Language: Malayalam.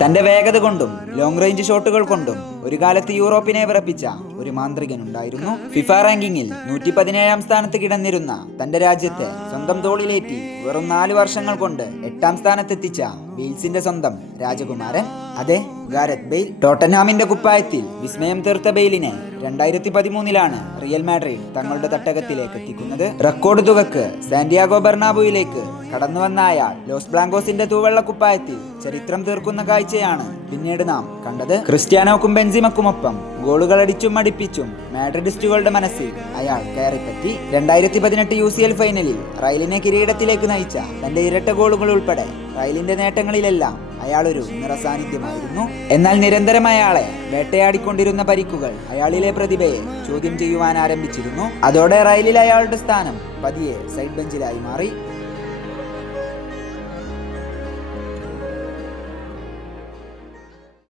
തന്റെ വേഗത കൊണ്ടും ലോങ് റേഞ്ച് ഷോട്ടുകൾ കൊണ്ടും ഒരു കാലത്ത് യൂറോപ്പിനെ വിറപ്പിച്ച ഒരു മാന്ത്രികനുണ്ടായിരുന്നു. ഫിഫ റാങ്കിങ്ങിൽ 117 സ്ഥാനത്ത് കിടന്നിരുന്ന തന്റെ രാജ്യത്തെ സ്വന്തം തോളിലേറ്റി വെറും 4 വർഷങ്ങൾ കൊണ്ട് 8 സ്ഥാനത്തെത്തിച്ച വെയിൽസിന്റെ സ്വന്തം രാജകുമാരൻ, അതെ, ഗാരത്ത് ബെയ്ൽ. ടോട്ടൻഹാമിന്റെ കുപ്പായത്തിൽ വിസ്മയം തീർത്ത ബെയ്ലിനെ 2013 റിയൽ മാഡ്രിഡ് തങ്ങളുടെ തട്ടകത്തിലേക്ക് എത്തിക്കുന്നത്. റെക്കോർഡ് തുകക്ക് സാന്റിയാഗോ ബെർണാബുവിലേക്ക് കടന്നു വന്ന അയാൾ ലോസ് ബ്ലാങ്കോസിന്റെ തൂവെള്ള കുപ്പായത്തിൽ ചരിത്രം തീർക്കുന്ന കാഴ്ചയാണ് പിന്നീട് നാം കണ്ടത്. ക്രിസ്ത്യാനോക്കും ബെൻസിമക്കുമൊപ്പം ഗോളുകൾ അടിച്ചും അടിപ്പിച്ചും മാഡ്രിഡിസ്റ്റുകളുടെ മനസ്സിൽ അയാൾ കയറിപ്പറ്റി. 2018 UCL ഫൈനലിൽ റയലിനെ കിരീടത്തിലേക്ക് നയിച്ച തന്റെ ഇരട്ട ഗോളുകൾ ഉൾപ്പെടെ റയലിന്റെ നേട്ടങ്ങളിലെല്ലാം അയാളൊരു നിറസാന്നിധ്യമായിരുന്നു. എന്നാൽ നിരന്തരം അയാളെ വേട്ടയാടിക്കൊണ്ടിരുന്ന പരിക്കുകൾ അയാളിലെ പ്രതിഭയെ ചോദ്യം ചെയ്യുവാൻ ആരംഭിച്ചിരുന്നു. അതോടെ റയലിൽ അയാളുടെ സ്ഥാനം പതിയെ സൈഡ് ബെഞ്ചിലായി മാറി.